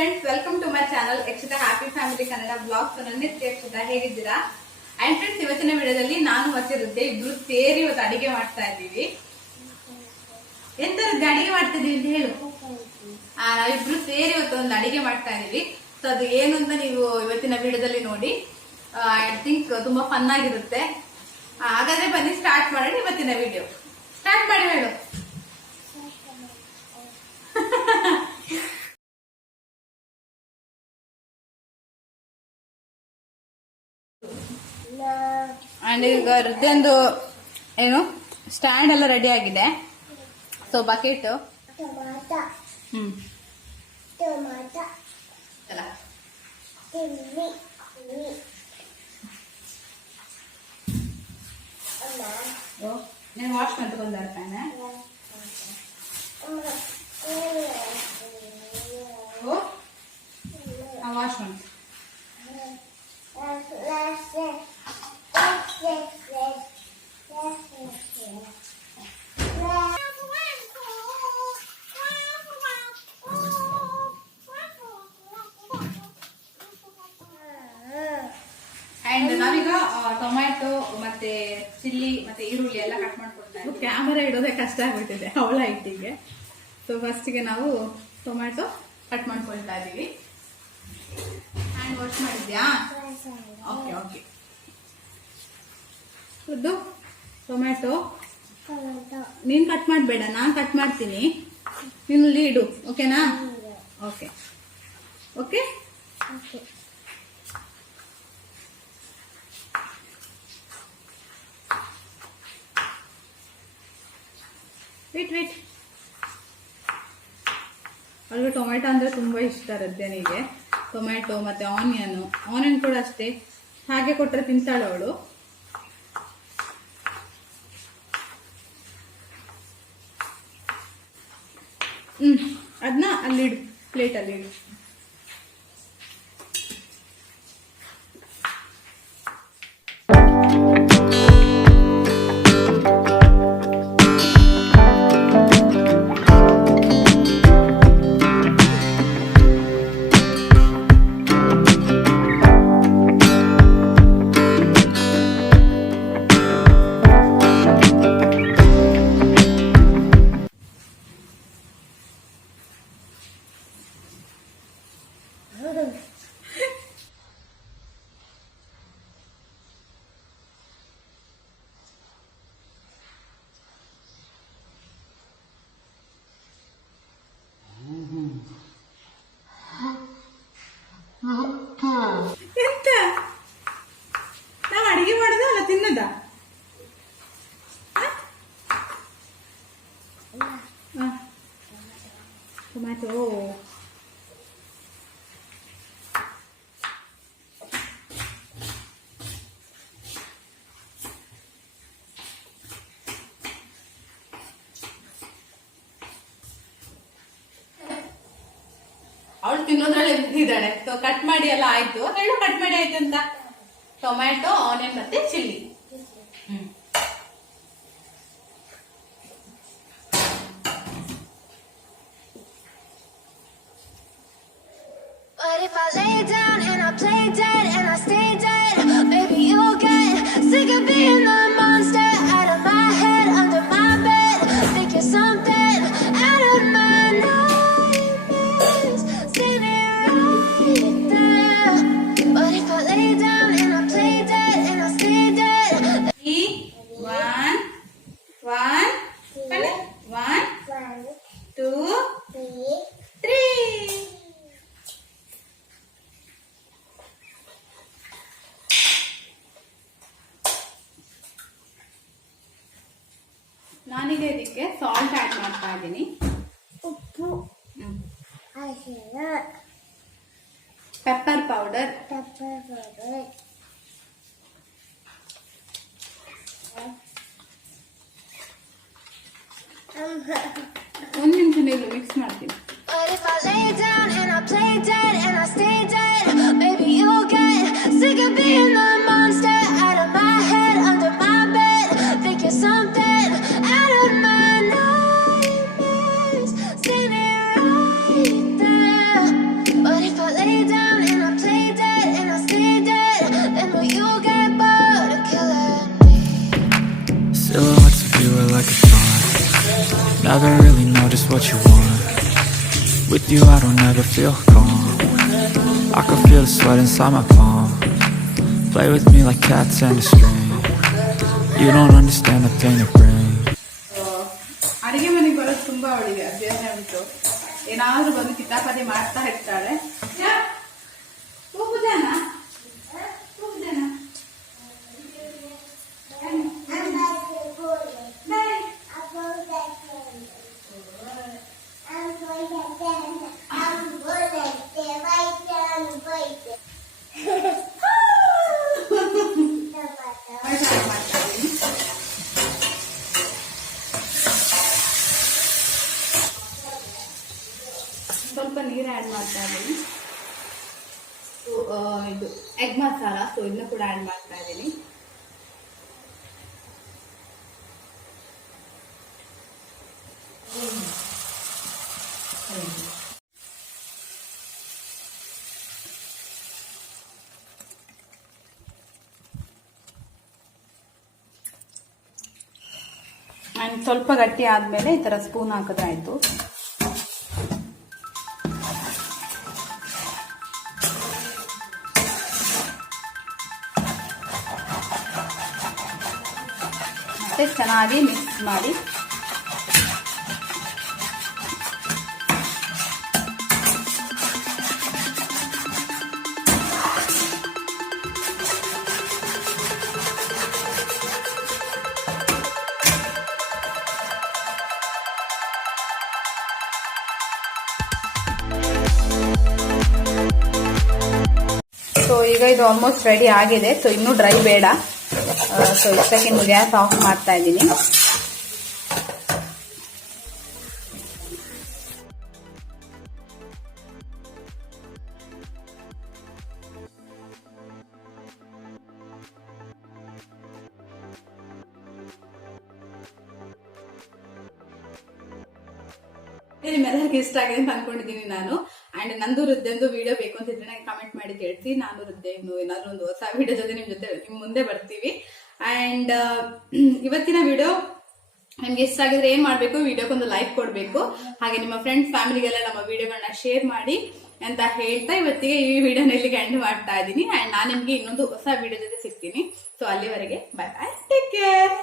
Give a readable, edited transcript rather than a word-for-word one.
Friends, welcome to my channel Yakshita happy family Kannada blogs. ನನ್ನ ಹೆಸರು ಯಕ್ಷಿತಾ. ಹೇಗಿದ್ದೀರಾ? ಅಂಡ್ ಫ್ರೆಂಡ್ಸ್, ಇವತ್ತಿನ ವಿಡಿಯೋದಲ್ಲಿ ನಾನು ಮತ್ತೆ ರುದ್ದೆ ಇಬ್ರು ಸೇರಿ ಇವತ್ತು ಅಡಿಗೆ ಮಾಡ್ತಾ ಇದ್ದೀವಿ. ಎಂತರದ್ದು ಅಡಿಗೆ ಮಾಡ್ತಾ ಇದೀವಿ ಅಂತ ಹೇಳು. ನಾವಿಬ್ರು ಸೇರಿ ಇವತ್ತು ಒಂದು ಅಡಿಗೆ ಮಾಡ್ತಾ ಇದೀವಿ. ಸೊ ಅದು ಏನು ಅಂತ ನೀವು ಇವತ್ತಿನ ವಿಡಿಯೋದಲ್ಲಿ ನೋಡಿ. ಐ ಥಿಂಕ್ ತುಂಬಾ ಫನ್ ಆಗಿರುತ್ತೆ. ಹಾಗಾದ್ರೆ ಬನ್ನಿ ಸ್ಟಾರ್ಟ್ ಮಾಡೋಣ ಇವತ್ತಿನ ವಿಡಿಯೋ. ಸ್ಟಾರ್ಟ್ ಮಾಡಿ ಹೇಳು. ಅಂಡ್ ಈಗ ರುದ್ದಂದು ಏನು ಸ್ಟ್ಯಾಂಡ್ ಎಲ್ಲ ರೆಡಿ ಆಗಿದೆ. ಸೊ ಬಕೆಟ್ నేను వాష్ ಮಾಡ್ಕೊಂಡು ಪ್ಯಾನೆ ವಾಶ್ ಮಾಡಿ ಅಂಡ್ ನಾವೀಗ ಟೊಮ್ಯಾಟೊ ಮತ್ತೆ ಚಿಲ್ಲಿ ಮತ್ತೆ ಈರುಳ್ಳಿ ಎಲ್ಲ ಕಟ್ ಮಾಡ್ಕೊಳ್ತಾ. ಕ್ಯಾಮರಾ ಇಡೋದೇ ಕಷ್ಟ ಆಗ್ಬಿಟ್ಟಿದೆ ಅವಳ ಹೈಟಿಗೆ. ಸೊ ಫಸ್ಟಿಗೆ ನಾವು ಟೊಮ್ಯಾಟೊ ಕಟ್ ಮಾಡ್ಕೊಳ್ತಾ ಇದೀವಿ. ಹ್ಯಾಂಡ್ ವಾಶ್ ಮಾಡಿದ್ಯಾ? Okay okay. ಇದು ಟೊಮ್ಯಾಟೊ ನೀನ್ ಕಟ್ ಮಾಡಬೇಡ, ನಾನ್ ಕಟ್ ಮಾಡ್ತೀನಿ, ನೀನು ಲೀಡು. ಓಕೆನಾ? Okay okay. Wait wait. ಅವಳಿಗೆ ಟೊಮೆಟೊ ಅಂದ್ರೆ ತುಂಬಾ ಇಷ್ಟ ರದ್ದನಿಗೆ. ಟೊಮೆಟೊ ಮತ್ತೆ ಆನಿಯನ್ ಕೂಡ ಅಷ್ಟೇ, ಹಾಗೆ ಕೊಟ್ಟರೆ ತಿಂತಾಳೆ ಅವಳು. ಅದನ್ನ ಅಲ್ಲಿಡು, ಪ್ಲೇಟ್ ಅಲ್ಲಿಡು. ಎಂತ ನಾವು ಅಡಿಗೆ ಮಾಡೋದ ಅಲ್ಲ ತಿನ್ನದ? ಟೊಮ್ಯಾಟೊ ಅವಳು ತಿನ್ನೋದ್ರಲ್ಲಿ ಇದ್ದಾಳೆ. ಸೊ ಕಟ್ ಮಾಡಿ ಎಲ್ಲ ಆಯ್ತು. ಹೇಳು ಕಟ್ ಮಾಡಿ ಆಯ್ತು ಅಂತ. ಟೊಮ್ಯಾಟೊ, ಆನಿಯನ್ ಮತ್ತೆ chilli. But if I lay down and I play dead and I stay dead, maybe you'll get sick of being the monster out of my head, under my bed. Think you're something out of my nightmares, standing right there. But if I lay down and I play dead and I stay dead. One, two, three. ನಾನೀಗ ಇದಕ್ಕೆ salt add ಮಾಡ್ತಾ ಇದ್ದೀನಿ. ಉಪ್ಪು, pepper powder, ಒಂದು ನಿಮಿಷ ನೀರು mix ಮಾಡ್ತೀನಿ. But if I lay down and I play dead and I stay dead, maybe you'll get sick of being the monster out of my head, under my bed. Think you're something out of my nightmares, standing right there. But what you want. With you I don't ever feel calm. I can feel the sweat inside my palm. Play with me like cats and a string. You don't understand the pain it brings. ಅಡಿಗೆ ಮನೆಗೆ ಬರೋದು ತುಂಬಾ ಅವಳಿಗೆ ಅಭ್ಯಾಸ ಆಗ್ಬಿಟ್ಟು ಏನಾದ್ರೂ ಬಂದು ಕಿತಾಪತಿ ಮಾಡ್ತಾ ಇರ್ತಾಳೆ. ಸ್ವಲ್ಪ ನೀರು ಆ್ಯಡ್ ಮಾಡ್ತಾ ಇದ್ದೀನಿ. ಇದು ಎಗ್ ಮಸಾಲ, ಸೊ ಇದನ್ನ ಕೂಡ ಆ್ಯಡ್ ಮಾಡ್ತಾ ಇದ್ದೀನಿ. ಆ್ಯಂಡ್ ಸ್ವಲ್ಪ ಗಟ್ಟಿ ಆದಮೇಲೆ ಈ ಥರ ಸ್ಪೂನ್ ಹಾಕಿದ್ರೆ ಆಯಿತು. ಮತ್ತೆ ಚೆನ್ನಾಗಿ ಮಿಕ್ಸ್ ಮಾಡಿ ಸೊ ಈಗ ಇದು ಆಲ್ಮೋಸ್ಟ್ ರೆಡಿ ಆಗಿದೆ. ಸೊ ಇನ್ನೂ ಡ್ರೈ ಬೇಡ. ಸೊ ಇಷ್ಟಕ್ಕೆ ಗ್ಯಾಸ್ ಆಫ್ ಮಾಡ್ತಾ ಇದ್ದೀನಿ. ನಿಮ್ಮೆಲ್ಲರಿಗೂ ಇಷ್ಟ ಆಗಿದೆ ಅಂತ ಅನ್ಕೊಂಡಿದ್ದೀನಿ ನಾನು. ಅಂಡ್ ನಂದು ಹೃದಯಂದು ವಿಡಿಯೋ ಬೇಕು ಅಂತಿದ್ರೆ ನನಗೆ ಕಮೆಂಟ್ ಮಾಡಿ ತಿಳಿಸಿ. ನಾನು ಹೃದಯ ಏನಾದ್ರು ಒಂದು ಹೊಸ ವಿಡಿಯೋ ಜೊತೆ ನಿಮ್ ಮುಂದೆ ಬರ್ತೀವಿ. ಅಂಡ್ ಇವತ್ತಿನ ವಿಡಿಯೋ ನಿಮ್ಗೆ ಇಷ್ಟ ಆಗಿದ್ರೆ ಏನ್ ಮಾಡ್ಬೇಕು, ವಿಡಿಯೋಕ್ಕೊಂದು ಲೈಕ್ ಕೊಡ್ಬೇಕು. ಹಾಗೆ ನಿಮ್ಮ ಫ್ರೆಂಡ್ಸ್ ಫ್ಯಾಮಿಲಿಗೆಲ್ಲ ನಮ್ಮ ವಿಡಿಯೋಗಳನ್ನ ಶೇರ್ ಮಾಡಿ ಅಂತ ಹೇಳ್ತಾ ಇವತ್ತಿಗೆ ಈ ವಿಡಿಯೋನ ಇಲ್ಲಿಗೆ ಎಂಡ್ ಮಾಡ್ತಾ ಇದ್ದೀನಿ. ಅಂಡ್ ನಾನು ನಿಮ್ಗೆ ಇನ್ನೊಂದು ಹೊಸ ವಿಡಿಯೋ ಜೊತೆ ಸಿಗ್ತೀನಿ. ಸೊ ಅಲ್ಲಿವರೆಗೆ ಬಾಯ್ ಬಾಯ್, ಟೇಕ್ ಕೇರ್.